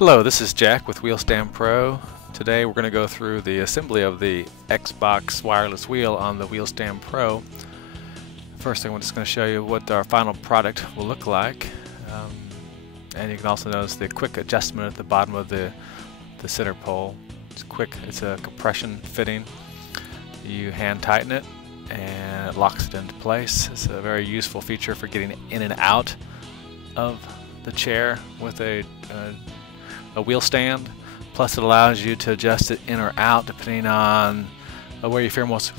Hello, this is Jack with Wheelstand Pro. Today we're going to go through the assembly of the Xbox wireless wheel on the Wheelstand Pro. First thing, I'm just going to show you what our final product will look like. And you can also notice the quick adjustment at the bottom of the center pole. It's quick, it's a compression fitting. You hand tighten it and it locks it into place. It's a very useful feature for getting in and out of the chair with a wheel stand. Plus it allows you to adjust it in or out depending on where you feel most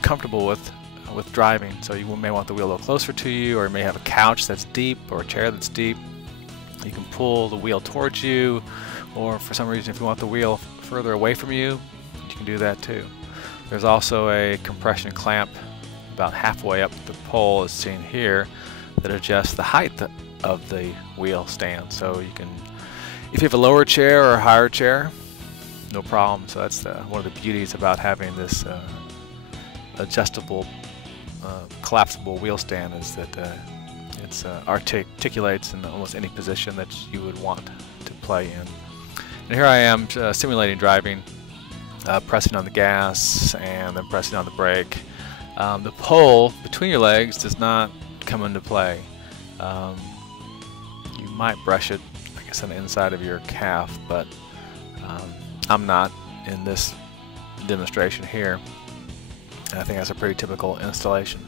comfortable with driving. So you may want the wheel a little closer to you, or you may have a couch that's deep or a chair that's deep. You can pull the wheel towards you, or for some reason if you want the wheel further away from you, you can do that too. There's also a compression clamp about halfway up the pole, as seen here, that adjusts the height of the wheel stand. So you can, if you have a lower chair or a higher chair, no problem. So that's one of the beauties about having this adjustable, collapsible wheel stand, is that it articulates in almost any position that you would want to play in. And here I am simulating driving, pressing on the gas and then pressing on the brake. The pole between your legs does not come into play. You might brush it, I guess, on the inside of your calf, but I'm not in this demonstration here. And I think that's a pretty typical installation.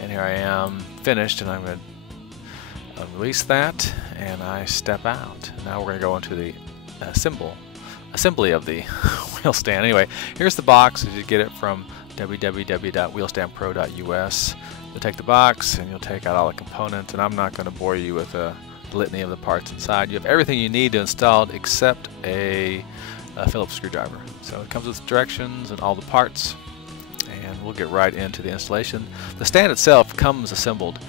And here I am finished, and I'm going to release that and I step out. Now we're going to go into the assembly of the wheel stand. Anyway, here's the box. You get it from www.wheelstandpro.us. You'll take the box and you'll take out all the components, and I'm not going to bore you with a litany of the parts inside. You have everything you need to install it except a Phillips screwdriver. So it comes with directions and all the parts, and we'll get right into the installation. The stand itself comes assembled.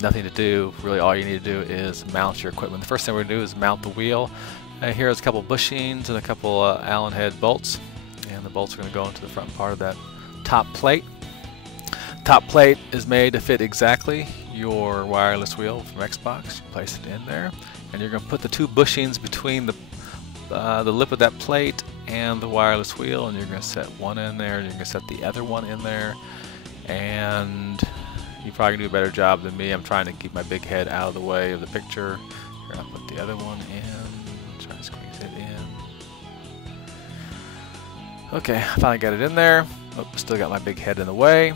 Nothing to do, really. All you need to do is mount your equipment. The first thing we're going to do is mount the wheel. Here's a couple bushings and a couple Allen head bolts, and the bolts are going to go into the front part of that top plate. Top plate is made to fit exactly your wireless wheel from Xbox. You place it in there, and you're going to put the two bushings between the lip of that plate and the wireless wheel, and you're going to set one in there, and you're going to set the other one in there. And you probably can do a better job than me. I'm trying to keep my big head out of the way of the picture. Here, I'll put the other one in. Try to squeeze it in. Okay, I finally got it in there. Oh, still got my big head in the way.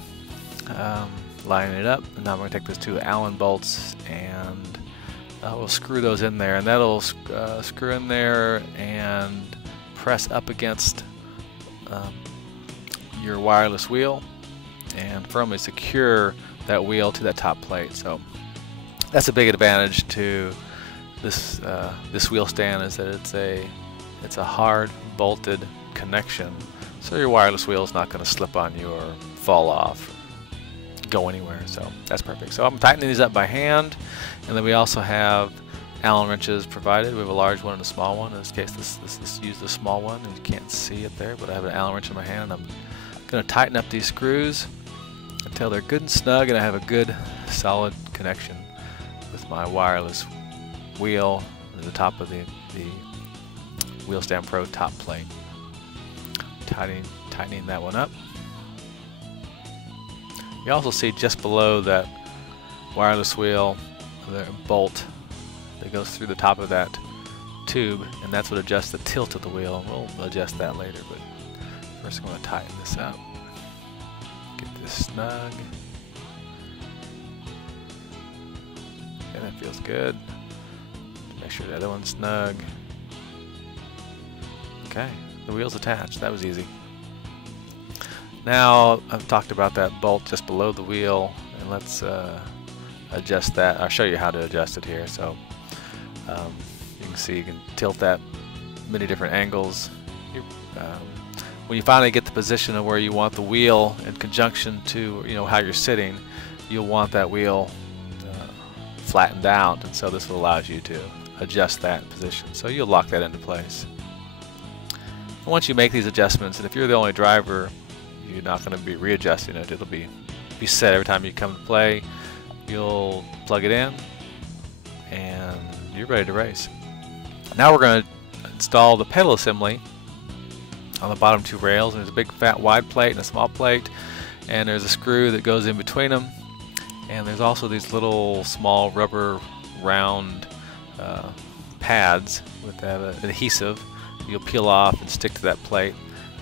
Lining it up, and now I'm going to take those two Allen bolts and we'll screw those in there, and that'll screw in there and press up against your wireless wheel and firmly secure that wheel to that top plate. So that's a big advantage to this wheel stand, is that it's a hard bolted connection, so your wireless wheel is not going to slip on you or fall off, go anywhere. So that's perfect. So I'm tightening these up by hand, and then we also have Allen wrenches provided. We have a large one and a small one. In this case, let's use the small one, and you can't see it there, but I have an Allen wrench in my hand, and I'm going to tighten up these screws until they're good and snug, and I have a good solid connection with my wireless wheel at the top of the Wheelstand Pro top plate. Tightening that one up. You also see just below that wireless wheel the bolt that goes through the top of that tube, and that's what adjusts the tilt of the wheel. We'll adjust that later, but first I'm going to tighten this up. Get this snug. Okay, that feels good. Make sure the other one's snug. Okay, the wheel's attached. That was easy. Now I've talked about that bolt just below the wheel, and let's adjust that. I'll show you how to adjust it here. So you can see you can tilt that many different angles. When you finally get the position of where you want the wheel in conjunction to how you're sitting, you'll want that wheel flattened out, and so this allows you to adjust that position. So you'll lock that into place. And once you make these adjustments, and if you're the only driver, you're not going to be readjusting it. It'll be set every time you come to play. You'll plug it in, and you're ready to race. Now we're going to install the pedal assembly on the bottom two rails. There's a big fat wide plate and a small plate, and there's a screw that goes in between them, and there's also these little small rubber round pads with that adhesive you'll peel off and stick to that plate,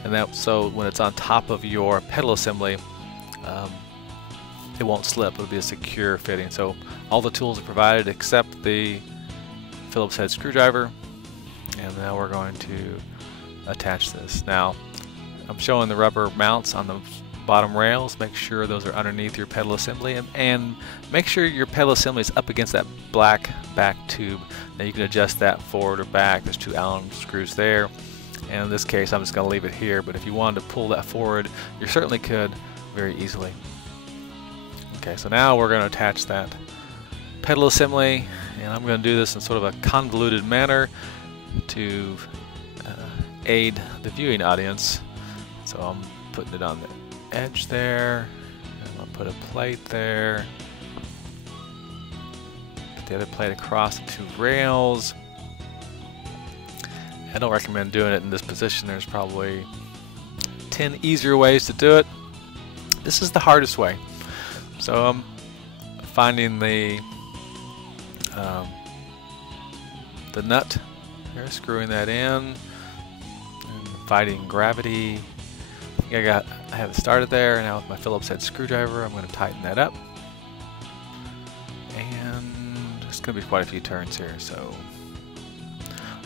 and that so when it's on top of your pedal assembly, it won't slip. It'll be a secure fitting. So all the tools are provided except the Phillips head screwdriver, and now we're going to attach this. Now I'm showing the rubber mounts on the bottom rails. Make sure those are underneath your pedal assembly, and make sure your pedal assembly is up against that black back tube. Now you can adjust that forward or back. There's two Allen screws there, and in this case I'm just going to leave it here, but if you wanted to pull that forward, you certainly could very easily. Okay, so now we're going to attach that pedal assembly, and I'm going to do this in sort of a convoluted manner to aid the viewing audience. So I'm putting it on the edge there, and I'll put a plate there, put the other plate across the two rails. I don't recommend doing it in this position. There's probably 10 easier ways to do it. This is the hardest way. So I'm finding the nut here, screwing that in, and fighting gravity. I have it started there, and now with my Phillips head screwdriver I'm going to tighten that up, and there's going to be quite a few turns here, so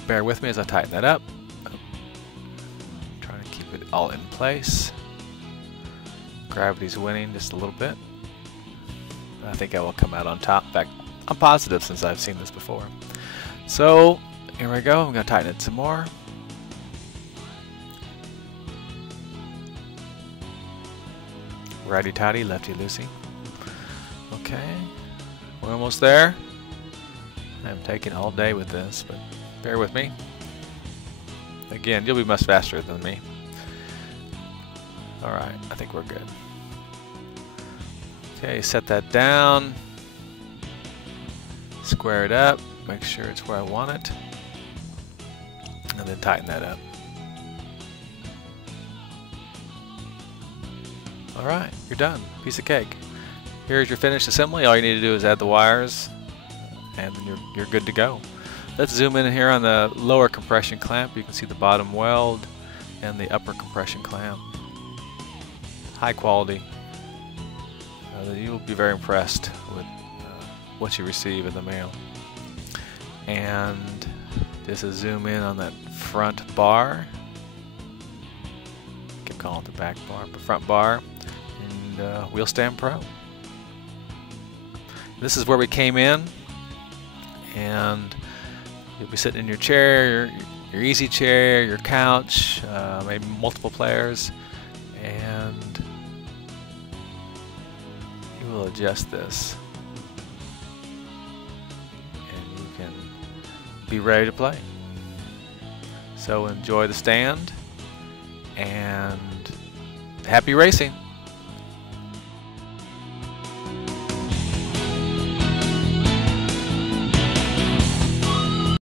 bear with me as I tighten that up. I'm trying to keep it all in place. Gravity's winning just a little bit. I think I will come out on top. In fact, I'm positive since I've seen this before. So here we go. I'm going to tighten it some more. Righty tighty, lefty loosey. Okay, we're almost there. I'm taking all day with this, but bear with me. Again, you'll be much faster than me. Alright, I think we're good. Okay, set that down. Square it up. Make sure it's where I want it. And then tighten that up. Alright, you're done. Piece of cake. Here's your finished assembly. All you need to do is add the wires, and then you're good to go. Let's zoom in here on the lower compression clamp. You can see the bottom weld and the upper compression clamp. High quality. You'll be very impressed with what you receive in the mail. And just a zoom in on that front bar. Keep calling it the back bar, but front bar, and Wheel Stand Pro. This is where we came in, and you'll be sitting in your chair, your easy chair, your couch, maybe multiple players, and you will adjust this, and you can be ready to play. So enjoy the stand, and happy racing!